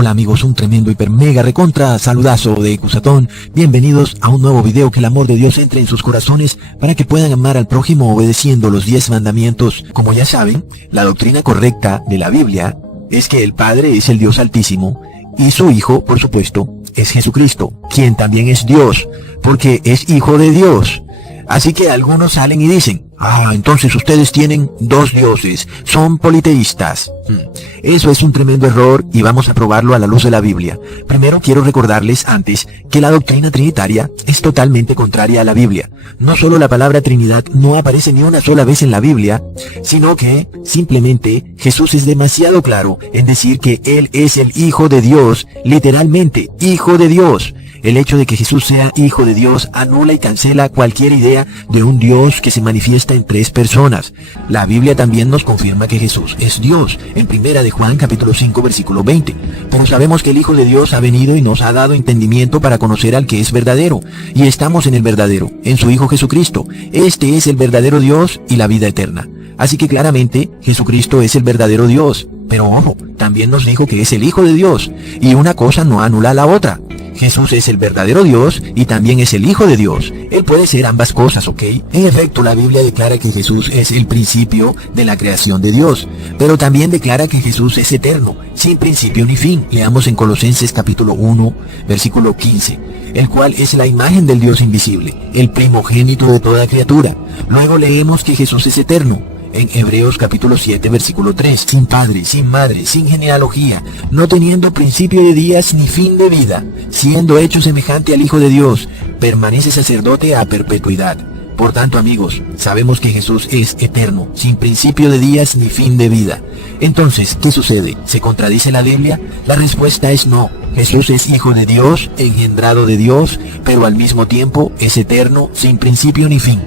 Hola amigos, un tremendo hiper mega recontra saludazo de Cusatón. Bienvenidos a un nuevo video. Que el amor de Dios entre en sus corazones para que puedan amar al prójimo obedeciendo los 10 mandamientos. Como ya saben, la doctrina correcta de la Biblia es que el Padre es el Dios Altísimo y su Hijo, por supuesto, es Jesucristo, quien también es Dios, porque es Hijo de Dios. Así que algunos salen y dicen: entonces ustedes tienen dos dioses, son politeístas. Eso es un tremendo error y vamos a probarlo a la luz de la Biblia. Primero quiero recordarles antes que la doctrina trinitaria es totalmente contraria a la Biblia. No solo la palabra Trinidad no aparece ni una sola vez en la Biblia, sino que simplemente Jesús es demasiado claro en decir que Él es el Hijo de Dios, literalmente, Hijo de Dios. El hecho de que Jesús sea Hijo de Dios anula y cancela cualquier idea de un Dios que se manifiesta en tres personas. La Biblia también nos confirma que Jesús es Dios, en 1 de Juan capítulo 5 versículo 20. Pero sabemos que el Hijo de Dios ha venido y nos ha dado entendimiento para conocer al que es verdadero. Y estamos en el verdadero, en su Hijo Jesucristo. Este es el verdadero Dios y la vida eterna. Así que claramente Jesucristo es el verdadero Dios. Pero ojo, también nos dijo que es el Hijo de Dios, y una cosa no anula a la otra. Jesús es el verdadero Dios y también es el Hijo de Dios. Él puede ser ambas cosas, ¿ok? En efecto, la Biblia declara que Jesús es el principio de la creación de Dios, pero también declara que Jesús es eterno, sin principio ni fin. Leamos en Colosenses capítulo 1, versículo 15, el cual es la imagen del Dios invisible, el primogénito de toda criatura. Luego leemos que Jesús es eterno. En Hebreos capítulo 7 versículo 3, sin padre, sin madre, sin genealogía, no teniendo principio de días ni fin de vida, siendo hecho semejante al Hijo de Dios, permanece sacerdote a perpetuidad. Por tanto, amigos, sabemos que Jesús es eterno, sin principio de días ni fin de vida. Entonces, ¿qué sucede? ¿Se contradice la Biblia? La respuesta es no. Jesús es Hijo de Dios, engendrado de Dios, pero al mismo tiempo es eterno, sin principio ni fin.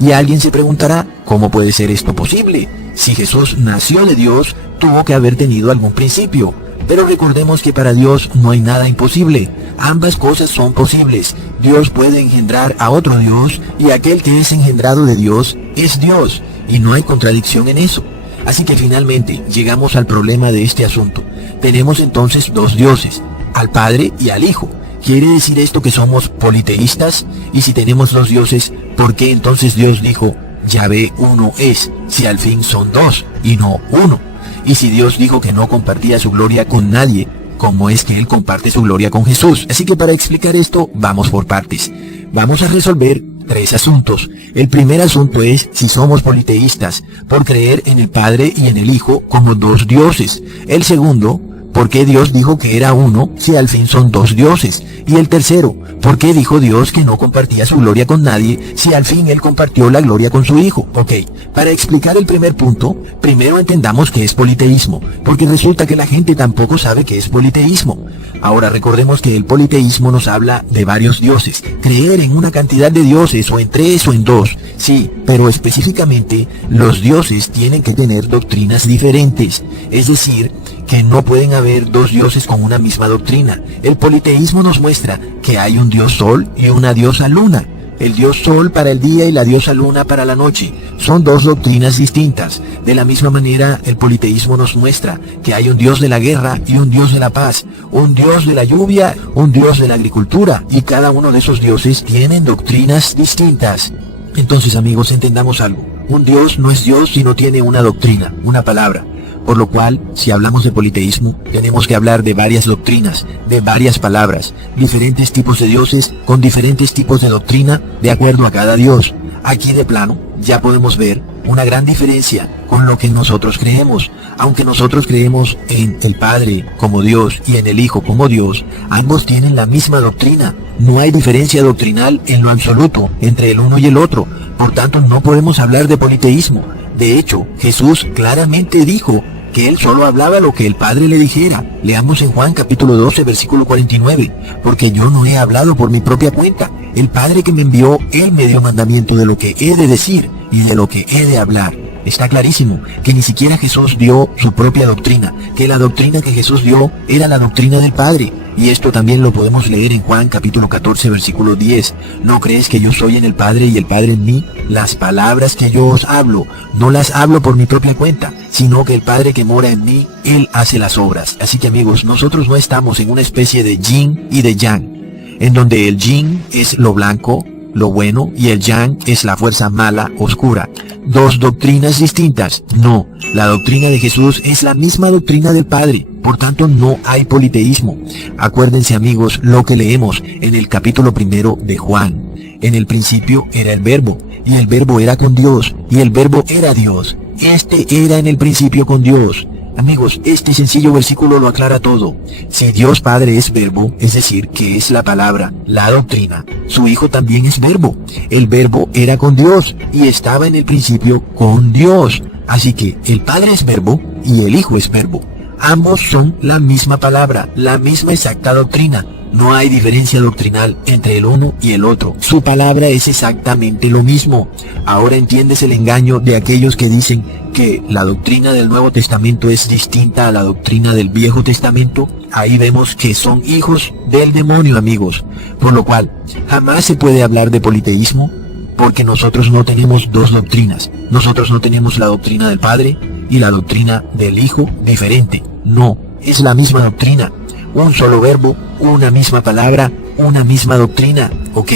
Y alguien se preguntará: ¿cómo puede ser esto posible? Si Jesús nació de Dios, tuvo que haber tenido algún principio. Pero recordemos que para Dios no hay nada imposible. Ambas cosas son posibles. Dios puede engendrar a otro Dios, y aquel que es engendrado de Dios es Dios, y no hay contradicción en eso. Así que finalmente llegamos al problema de este asunto. Tenemos entonces dos dioses, al Padre y al Hijo. ¿Quiere decir esto que somos politeístas? Y si tenemos dos dioses, ¿por qué entonces Dios dijo Yahvé uno es, si al fin son dos y no uno? Y si Dios dijo que no compartía su gloria con nadie, ¿cómo es que Él comparte su gloria con Jesús? Así que para explicar esto, vamos por partes. Vamos a resolver tres asuntos. El primer asunto es si somos politeístas, por creer en el Padre y en el Hijo como dos dioses. El segundo, ¿por qué Dios dijo que era uno si al fin son dos dioses? Y el tercero, ¿por qué dijo Dios que no compartía su gloria con nadie si al fin Él compartió la gloria con su Hijo? Ok, para explicar el primer punto, primero entendamos qué es politeísmo, porque resulta que la gente tampoco sabe qué es politeísmo. Ahora recordemos que el politeísmo nos habla de varios dioses, creer en una cantidad de dioses, o en tres o en dos, sí, pero específicamente los dioses tienen que tener doctrinas diferentes, es decir, que no pueden haber dos dioses con una misma doctrina. El politeísmo nos muestra que hay un dios sol y una diosa luna. El dios sol para el día y la diosa luna para la noche. Son dos doctrinas distintas. De la misma manera, el politeísmo nos muestra que hay un dios de la guerra y un dios de la paz, un dios de la lluvia, un dios de la agricultura, y cada uno de esos dioses tienen doctrinas distintas. Entonces, amigos, entendamos algo. Un dios no es Dios si no tiene una doctrina, una palabra. Por lo cual, si hablamos de politeísmo, tenemos que hablar de varias doctrinas, de varias palabras, diferentes tipos de dioses con diferentes tipos de doctrina de acuerdo a cada dios. Aquí de plano, ya podemos ver una gran diferencia con lo que nosotros creemos. Aunque nosotros creemos en el Padre como Dios y en el Hijo como Dios, ambos tienen la misma doctrina. No hay diferencia doctrinal en lo absoluto entre el uno y el otro. Por tanto, no podemos hablar de politeísmo. De hecho, Jesús claramente dijo que Él solo hablaba lo que el Padre le dijera. Leamos en Juan capítulo 12 versículo 49, porque yo no he hablado por mi propia cuenta. El Padre que me envió, Él me dio mandamiento de lo que he de decir y de lo que he de hablar. Está clarísimo que ni siquiera Jesús dio su propia doctrina, que la doctrina que Jesús dio era la doctrina del Padre. Y esto también lo podemos leer en Juan capítulo 14 versículo 10. ¿No crees que yo soy en el Padre y el Padre en mí? Las palabras que yo os hablo, no las hablo por mi propia cuenta, sino que el Padre que mora en mí, Él hace las obras. Así que amigos, nosotros no estamos en una especie de yin y de yang, en donde el yin es lo blanco, lo bueno, y el yang es la fuerza mala, oscura. Dos doctrinas distintas. No, la doctrina de Jesús es la misma doctrina del Padre. Por tanto, no hay politeísmo. Acuérdense, amigos, lo que leemos en el capítulo 1 de Juan. En el principio era el Verbo, y el Verbo era con Dios, y el Verbo era Dios. Este era en el principio con Dios. Amigos, este sencillo versículo lo aclara todo. Si Dios Padre es Verbo, es decir, que es la palabra, la doctrina, su Hijo también es Verbo. El Verbo era con Dios y estaba en el principio con Dios. Así que el Padre es Verbo y el Hijo es Verbo. Ambos son la misma palabra, la misma exacta doctrina. No hay diferencia doctrinal entre el uno y el otro. Su palabra es exactamente lo mismo. Ahora entiendes el engaño de aquellos que dicen que la doctrina del Nuevo Testamento es distinta a la doctrina del Viejo Testamento. Ahí vemos que son hijos del demonio, amigos. Por lo cual, jamás se puede hablar de politeísmo, porque nosotros no tenemos dos doctrinas. Nosotros no tenemos la doctrina del Padre y la doctrina del Hijo diferente. No, es la misma doctrina. Un solo verbo, una misma palabra, una misma doctrina. Ok,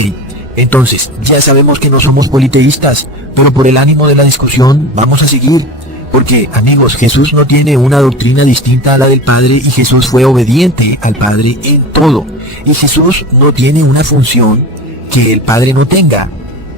entonces ya sabemos que no somos politeístas, pero por el ánimo de la discusión vamos a seguir. Porque, amigos, Jesús no tiene una doctrina distinta a la del Padre y Jesús fue obediente al Padre en todo. Y Jesús no tiene una función que el Padre no tenga.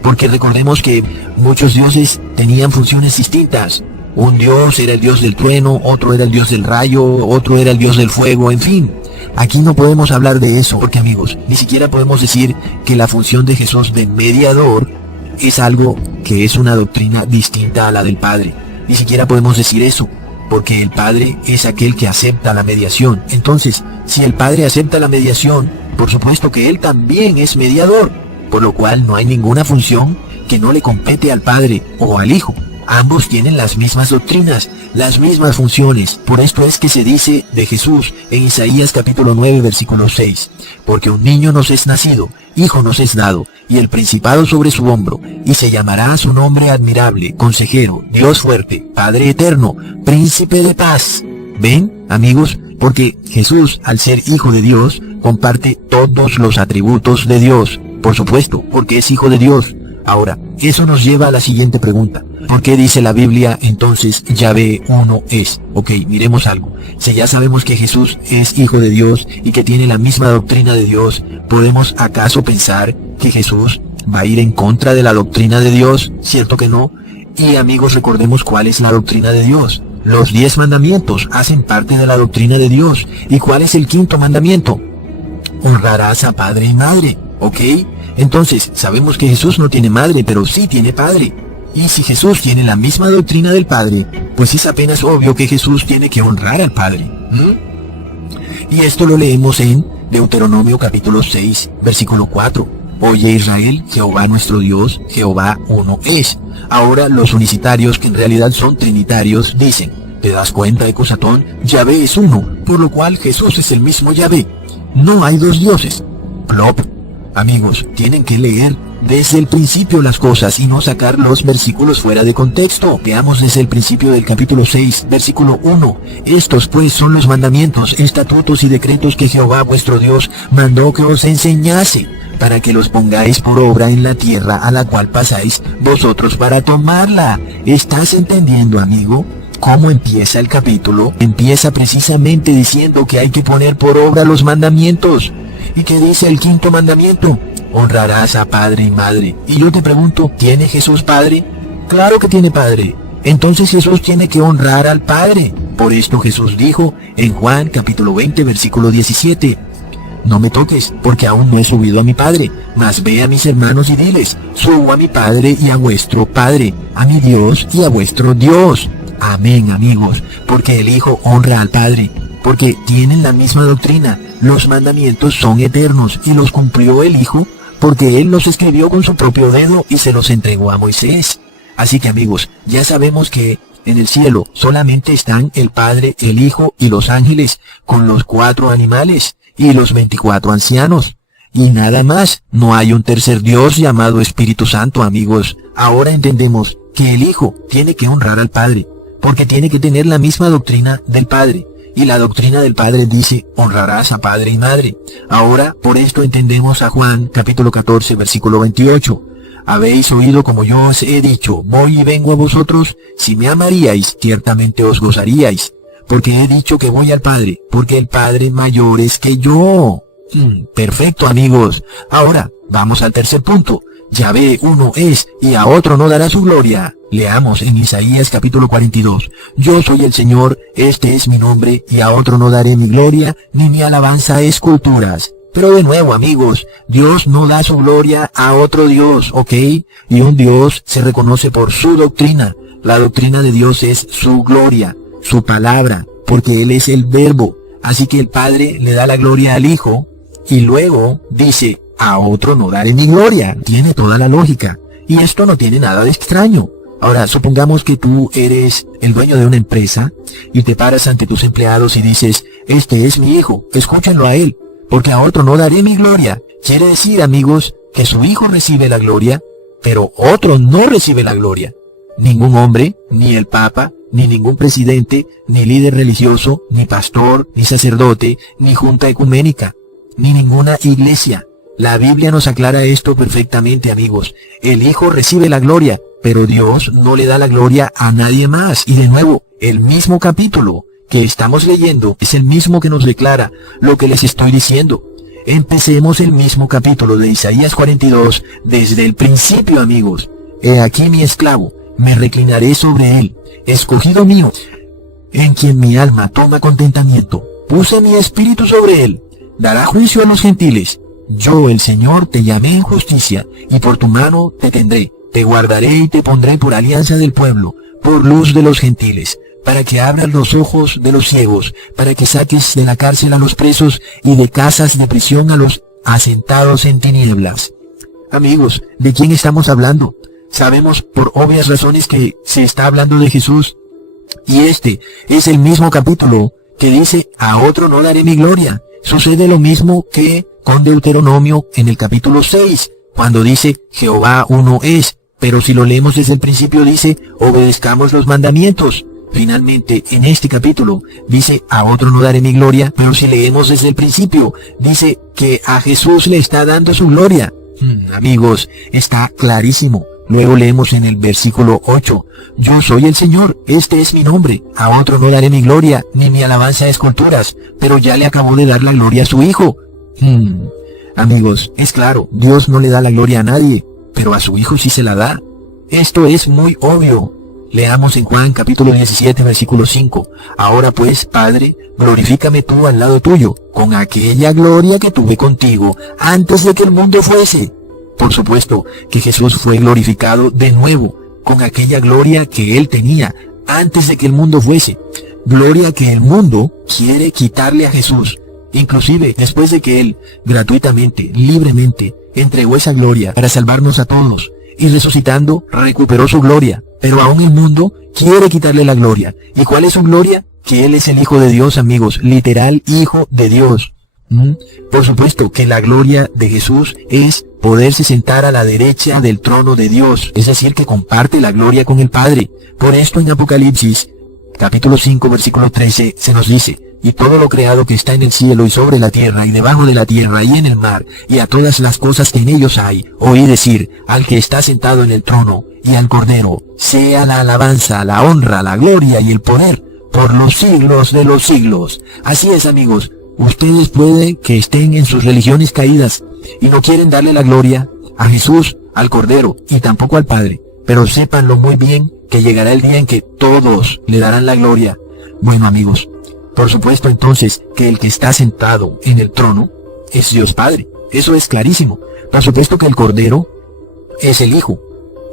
Porque recordemos que muchos dioses tenían funciones distintas. Un dios era el dios del trueno, otro era el dios del rayo, otro era el dios del fuego, en fin. Aquí no podemos hablar de eso, porque amigos, ni siquiera podemos decir que la función de Jesús de mediador es algo que es una doctrina distinta a la del Padre. Ni siquiera podemos decir eso, porque el Padre es aquel que acepta la mediación. Entonces, si el Padre acepta la mediación, por supuesto que Él también es mediador, por lo cual no hay ninguna función que no le compete al Padre o al Hijo. Ambos tienen las mismas doctrinas, las mismas funciones. Por esto es que se dice de Jesús en Isaías capítulo 9 versículo 6. Porque un niño nos es nacido, hijo nos es dado, y el principado sobre su hombro, y se llamará su nombre admirable, consejero, Dios fuerte, Padre eterno, príncipe de paz. ¿Ven, amigos? Porque Jesús, al ser hijo de Dios, comparte todos los atributos de Dios. Por supuesto, porque es hijo de Dios. Ahora, eso nos lleva a la siguiente pregunta. ¿Por qué dice la Biblia entonces Yahvé uno es? Ok, miremos algo. Si ya sabemos que Jesús es hijo de Dios y que tiene la misma doctrina de Dios, ¿podemos acaso pensar que Jesús va a ir en contra de la doctrina de Dios? ¿Cierto que no? Y amigos, recordemos cuál es la doctrina de Dios. Los 10 mandamientos hacen parte de la doctrina de Dios. ¿Y cuál es el 5º mandamiento? Honrarás a padre y madre. ¿Ok? Entonces, sabemos que Jesús no tiene madre, pero sí tiene padre. Y si Jesús tiene la misma doctrina del Padre, pues es apenas obvio que Jesús tiene que honrar al Padre. Y esto lo leemos en Deuteronomio capítulo 6, versículo 4. Oye Israel, Jehová nuestro Dios, Jehová uno es. Ahora los unicitarios, que en realidad son trinitarios, dicen, ¿te das cuenta, Ecusatón? Yahvé es uno, por lo cual Jesús es el mismo Yahvé. No hay dos dioses. Plop. Amigos, tienen que leer desde el principio las cosas y no sacar los versículos fuera de contexto. Veamos desde el principio del capítulo 6, versículo 1. Estos pues son los mandamientos, estatutos y decretos que Jehová vuestro Dios mandó que os enseñase, para que los pongáis por obra en la tierra a la cual pasáis vosotros para tomarla. ¿Estás entendiendo, amigo? ¿Cómo empieza el capítulo? Empieza precisamente diciendo que hay que poner por obra los mandamientos. ¿Y qué dice el 5º mandamiento? Honrarás a padre y madre. Y yo te pregunto, ¿tiene Jesús padre? Claro que tiene padre. Entonces Jesús tiene que honrar al Padre. Por esto Jesús dijo en Juan capítulo 20 versículo 17, no me toques, porque aún no he subido a mi Padre, mas ve a mis hermanos y diles, subo a mi Padre y a vuestro Padre, a mi Dios y a vuestro Dios. Amén, amigos, porque el Hijo honra al Padre, porque tienen la misma doctrina. Los mandamientos son eternos y los cumplió el Hijo, porque Él los escribió con su propio dedo y se los entregó a Moisés. Así que amigos, ya sabemos que en el cielo solamente están el Padre, el Hijo y los ángeles, con los 4 animales. y los 24 ancianos. Y nada más, no hay un tercer Dios llamado Espíritu Santo, amigos. Ahora entendemos que el Hijo tiene que honrar al Padre, porque tiene que tener la misma doctrina del Padre. Y la doctrina del Padre dice, honrarás a padre y madre. Ahora, por esto entendemos a Juan, capítulo 14, versículo 28. Habéis oído como yo os he dicho, voy y vengo a vosotros, si me amaríais, ciertamente os gozaríais. Porque he dicho que voy al Padre, porque el Padre mayor es que yo. Perfecto, amigos. Ahora, vamos al tercer punto. Yahvé uno es, y a otro no dará su gloria. Leamos en Isaías capítulo 42. Yo soy el Señor, este es mi nombre, y a otro no daré mi gloria, ni mi alabanza a esculturas. Pero de nuevo, amigos, Dios no da su gloria a otro Dios, ¿ok? Y un Dios se reconoce por su doctrina. La doctrina de Dios es su gloria, su palabra, porque Él es el Verbo. Así que el Padre le da la gloria al Hijo, y luego dice, a otro no daré mi gloria. Tiene toda la lógica. Y esto no tiene nada de extraño. Ahora, supongamos que tú eres el dueño de una empresa y te paras ante tus empleados y dices, este es mi hijo, escúchenlo a él, porque a otro no daré mi gloria. Quiere decir, amigos, que su hijo recibe la gloria, pero otro no recibe la gloria. Ningún hombre, ni el Papa, ni ningún presidente, ni líder religioso, ni pastor, ni sacerdote, ni junta ecuménica, ni ninguna iglesia. La Biblia nos aclara esto perfectamente, amigos. El Hijo recibe la gloria, pero Dios no le da la gloria a nadie más. Y de nuevo, el mismo capítulo que estamos leyendo es el mismo que nos declara lo que les estoy diciendo. Empecemos el mismo capítulo de Isaías 42 desde el principio, amigos. He aquí mi esclavo, me reclinaré sobre él, escogido mío, en quien mi alma toma contentamiento. Puse mi espíritu sobre él, dará juicio a los gentiles. Yo, el Señor, te llamé en justicia, y por tu mano te tendré. Te guardaré y te pondré por alianza del pueblo, por luz de los gentiles, para que abras los ojos de los ciegos, para que saques de la cárcel a los presos y de casas de prisión a los asentados en tinieblas. Amigos, ¿de quién estamos hablando? Sabemos por obvias razones que se está hablando de Jesús. Y este es el mismo capítulo que dice, a otro no daré mi gloria. Sucede lo mismo que con Deuteronomio en el capítulo 6, cuando dice, Jehová uno es. Pero si lo leemos desde el principio dice, obedezcamos los mandamientos. Finalmente, en este capítulo, dice, a otro no daré mi gloria, pero si leemos desde el principio, dice que a Jesús le está dando su gloria. Amigos, está clarísimo. Luego leemos en el versículo 8, yo soy el Señor, este es mi nombre, a otro no daré mi gloria, ni mi alabanza a esculturas, pero ya le acabó de dar la gloria a su Hijo. Amigos, es claro, Dios no le da la gloria a nadie, pero a su Hijo sí se la da. Esto es muy obvio. Leamos en Juan capítulo 17, versículo 5. Ahora pues, Padre, glorifícame tú al lado tuyo, con aquella gloria que tuve contigo, antes de que el mundo fuese. Por supuesto que Jesús fue glorificado de nuevo, con aquella gloria que Él tenía, antes de que el mundo fuese. Gloria que el mundo quiere quitarle a Jesús. Inclusive después de que Él, gratuitamente, libremente, entregó esa gloria para salvarnos a todos, y resucitando, recuperó su gloria. Pero aún el mundo quiere quitarle la gloria. ¿Y cuál es su gloria? Que Él es el Hijo de Dios, amigos, literal Hijo de Dios. Por supuesto que la gloria de Jesús es poderse sentar a la derecha del trono de Dios, es decir, que comparte la gloria con el Padre. Por esto en Apocalipsis, capítulo 5, versículo 13, se nos dice, y todo lo creado que está en el cielo y sobre la tierra y debajo de la tierra y en el mar, y a todas las cosas que en ellos hay, oí decir, al que está sentado en el trono y al Cordero, sea la alabanza, la honra, la gloria y el poder, por los siglos de los siglos. Así es, amigos. Ustedes pueden que estén en sus religiones caídas y no quieren darle la gloria a Jesús, al Cordero y tampoco al Padre. Pero sépanlo muy bien que llegará el día en que todos le darán la gloria. Bueno, amigos, por supuesto entonces que el que está sentado en el trono es Dios Padre. Eso es clarísimo. Por supuesto que el Cordero es el Hijo.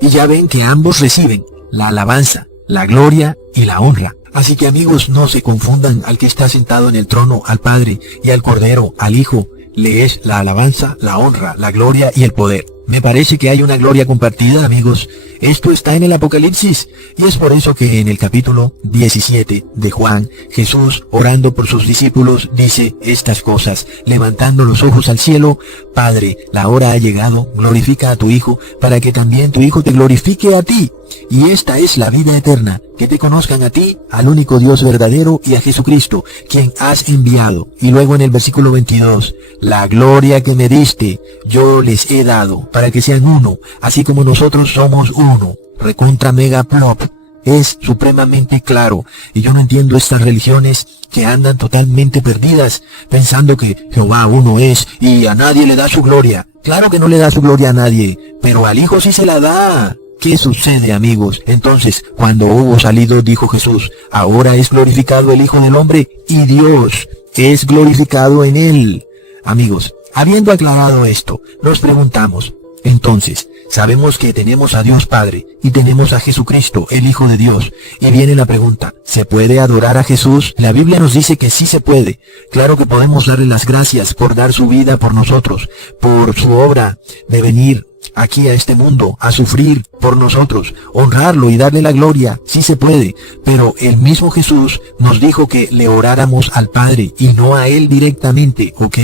Y ya ven que ambos reciben la alabanza, la gloria y la honra. Así que amigos, no se confundan, al que está sentado en el trono, al Padre, y al Cordero, al Hijo, le es la alabanza, la honra, la gloria y el poder. Me parece que hay una gloria compartida, amigos, Esto está en el Apocalipsis, y es por eso que en el capítulo 17 de Juan, Jesús, orando por sus discípulos, dice estas cosas, levantando los ojos al cielo: Padre, la hora ha llegado, glorifica a tu Hijo, para que también tu Hijo te glorifique a ti. Y esta es la vida eterna, que te conozcan a ti, al único Dios verdadero, y a Jesucristo, quien has enviado. Y luego en el versículo 22, la gloria que me diste, yo les he dado, para que sean uno, así como nosotros somos uno. Recontra mega plop. Es supremamente claro, y yo no entiendo estas religiones que andan totalmente perdidas, pensando que Jehová uno es, y a nadie le da su gloria. Claro que no le da su gloria a nadie, pero al Hijo sí se la da. ¿Qué sucede, amigos? Entonces, cuando hubo salido, dijo Jesús: ahora es glorificado el Hijo del Hombre, y Dios es glorificado en él. Amigos, habiendo aclarado esto, nos preguntamos, entonces, sabemos que tenemos a Dios Padre, y tenemos a Jesucristo, el Hijo de Dios, y viene la pregunta, ¿se puede adorar a Jesús? La Biblia nos dice que sí se puede. Claro que podemos darle las gracias por dar su vida por nosotros, por su obra de venir aquí a este mundo, a sufrir por nosotros, honrarlo y darle la gloria, sí se puede, pero el mismo Jesús nos dijo que le oráramos al Padre y no a Él directamente, ¿ok?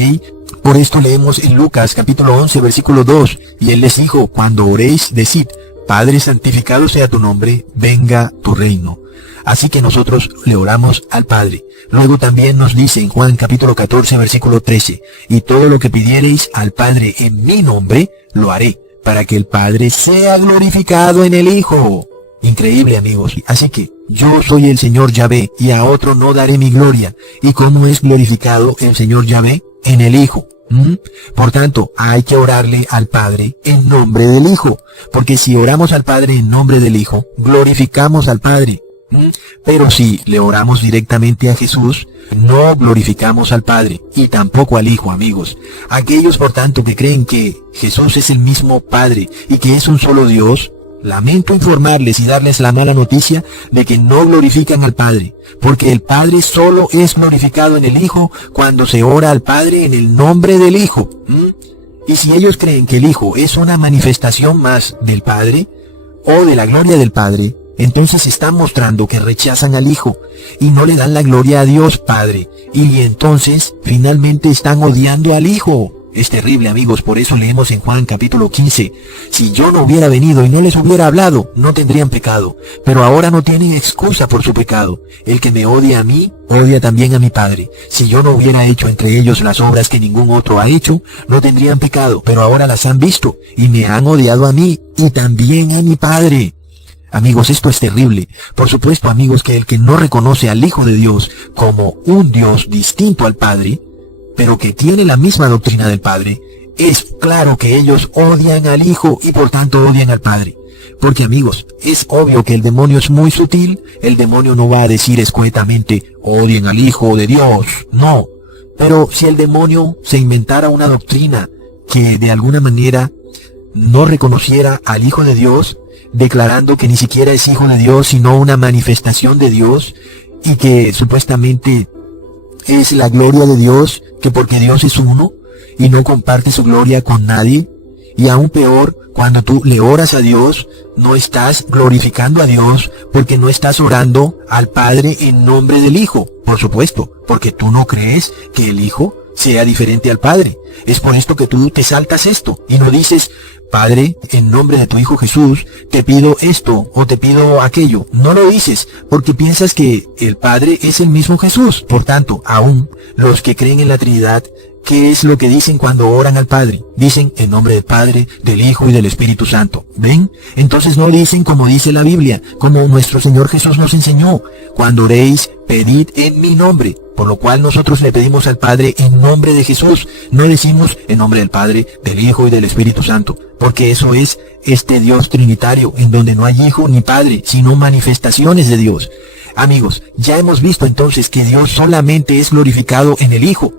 Por esto leemos en Lucas capítulo 11 versículo 2, y Él les dijo: cuando oréis, decid: Padre, santificado sea tu nombre, venga tu reino. Así que nosotros le oramos al Padre. Luego también nos dice en Juan capítulo 14 versículo 13, y todo lo que pidiereis al Padre en mi nombre, lo haré, para que el Padre sea glorificado en el Hijo. Increíble, amigos. Así que yo soy el Señor Yahvé, y a otro no daré mi gloria. ¿Y cómo es glorificado el Señor Yahvé? En el Hijo. Por tanto, hay que orarle al Padre en nombre del Hijo, porque si oramos al Padre en nombre del Hijo, glorificamos al Padre. Pero si le oramos directamente a Jesús, no glorificamos al Padre y tampoco al Hijo, amigos. Aquellos, por tanto, que creen que Jesús es el mismo Padre y que es un solo Dios, lamento informarles y darles la mala noticia de que no glorifican al Padre, porque el Padre solo es glorificado en el Hijo cuando se ora al Padre en el nombre del Hijo. Y si ellos creen que el Hijo es una manifestación más del Padre o de la gloria del Padre, entonces están mostrando que rechazan al Hijo y no le dan la gloria a Dios Padre. Y entonces finalmente están odiando al Hijo. Es terrible, amigos, por eso leemos en Juan capítulo 15. Si yo no hubiera venido y no les hubiera hablado, no tendrían pecado. Pero ahora no tienen excusa por su pecado. El que me odia a mí, odia también a mi Padre. Si yo no hubiera hecho entre ellos las obras que ningún otro ha hecho, no tendrían pecado. Pero ahora las han visto y me han odiado a mí y también a mi Padre. Amigos, esto es terrible. Por supuesto, amigos, que el que no reconoce al Hijo de Dios como un Dios distinto al Padre, pero que tiene la misma doctrina del Padre, es claro que ellos odian al Hijo y por tanto odian al Padre. Porque, amigos, es obvio que el demonio es muy sutil. El demonio no va a decir escuetamente: odien al Hijo de Dios. No. Pero si el demonio se inventara una doctrina que de alguna manera no reconociera al Hijo de Dios, declarando que ni siquiera es Hijo de Dios, sino una manifestación de Dios, y que supuestamente es la gloria de Dios, que porque Dios es uno, y no comparte su gloria con nadie, y aún peor, cuando tú le oras a Dios, no estás glorificando a Dios, porque no estás orando al Padre en nombre del Hijo, por supuesto, porque tú no crees que el Hijo sea diferente al Padre. Es por esto que tú te saltas esto, y no dices: Padre, en nombre de tu Hijo Jesús, te pido esto o te pido aquello. No lo dices, porque piensas que el Padre es el mismo Jesús. Por tanto, aún los que creen en la Trinidad, ¿qué es lo que dicen cuando oran al Padre? Dicen en nombre del Padre, del Hijo y del Espíritu Santo. ¿Ven? Entonces no dicen como dice la Biblia, como nuestro Señor Jesús nos enseñó: cuando oréis, pedid en mi nombre. Por lo cual nosotros le pedimos al Padre en nombre de Jesús. No decimos en nombre del Padre, del Hijo y del Espíritu Santo, porque eso es este Dios trinitario, en donde no hay Hijo ni Padre, sino manifestaciones de Dios. Amigos, ya hemos visto entonces que Dios solamente es glorificado en el Hijo.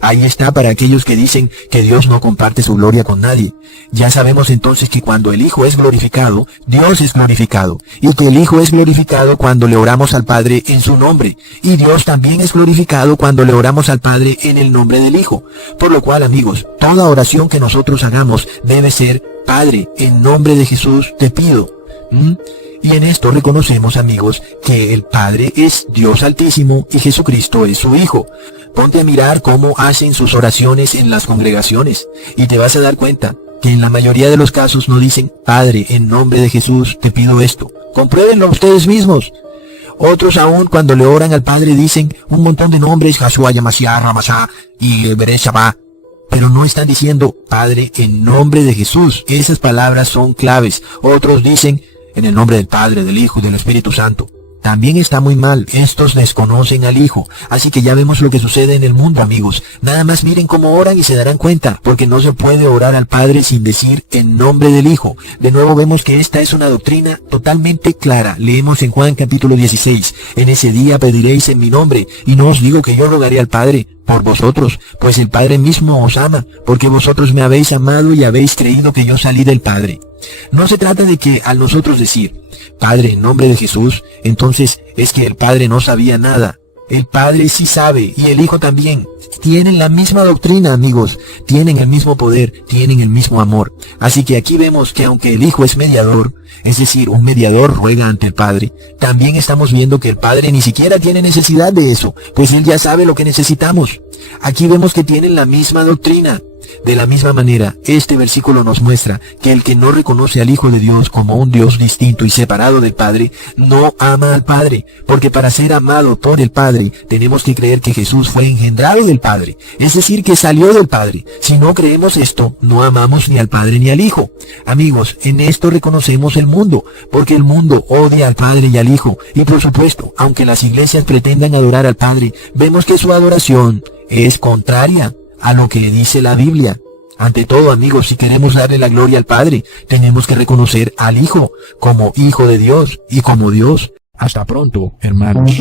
Ahí está para aquellos que dicen que Dios no comparte su gloria con nadie. Ya sabemos entonces que cuando el Hijo es glorificado, Dios es glorificado, y que el Hijo es glorificado cuando le oramos al Padre en su nombre, y Dios también es glorificado cuando le oramos al Padre en el nombre del Hijo. Por lo cual, amigos, toda oración que nosotros hagamos debe ser: Padre, en nombre de Jesús te pido, Y en esto reconocemos, amigos, que el Padre es Dios Altísimo y Jesucristo es su Hijo. Ponte a mirar cómo hacen sus oraciones en las congregaciones y te vas a dar cuenta que en la mayoría de los casos no dicen: Padre, en nombre de Jesús te pido esto. Compruébenlo ustedes mismos. Otros aún cuando le oran al Padre dicen un montón de nombres: Jasúa, Yamasía, Ramasá y Bereshabá. Pero no están diciendo: Padre, en nombre de Jesús. Esas palabras son claves. Otros dicen: en el nombre del Padre, del Hijo y del Espíritu Santo. También está muy mal. Estos desconocen al Hijo. Así que ya vemos lo que sucede en el mundo, amigos. Nada más miren cómo oran y se darán cuenta, porque no se puede orar al Padre sin decir en nombre del Hijo. De nuevo vemos que esta es una doctrina totalmente clara. Leemos en Juan capítulo 16. En ese día pediréis en mi nombre, y no os digo que yo rogaré al Padre por vosotros, pues el Padre mismo os ama, porque vosotros me habéis amado y habéis creído que yo salí del Padre. No se trata de que al nosotros decir Padre en nombre de Jesús, entonces es que el Padre no sabía nada. El Padre sí sabe, y el Hijo también. Tienen la misma doctrina, amigos. Tienen el mismo poder, tienen el mismo amor. Así que aquí vemos que aunque el Hijo es mediador, es decir, un mediador ruega ante el Padre, también estamos viendo que el Padre ni siquiera tiene necesidad de eso, pues Él ya sabe lo que necesitamos. Aquí vemos que tienen la misma doctrina. De la misma manera, este versículo nos muestra que el que no reconoce al Hijo de Dios como un Dios distinto y separado del Padre, no ama al Padre, porque para ser amado por el Padre, tenemos que creer que Jesús fue engendrado del Padre, es decir, que salió del Padre. Si no creemos esto, no amamos ni al Padre ni al Hijo. Amigos, en esto reconocemos el mundo, porque el mundo odia al Padre y al Hijo, y por supuesto, aunque las iglesias pretendan adorar al Padre, vemos que su adoración es contraria a lo que le dice la Biblia. Ante todo, amigos, si queremos darle la gloria al Padre, tenemos que reconocer al Hijo como Hijo de Dios y como Dios. Hasta pronto, hermanos.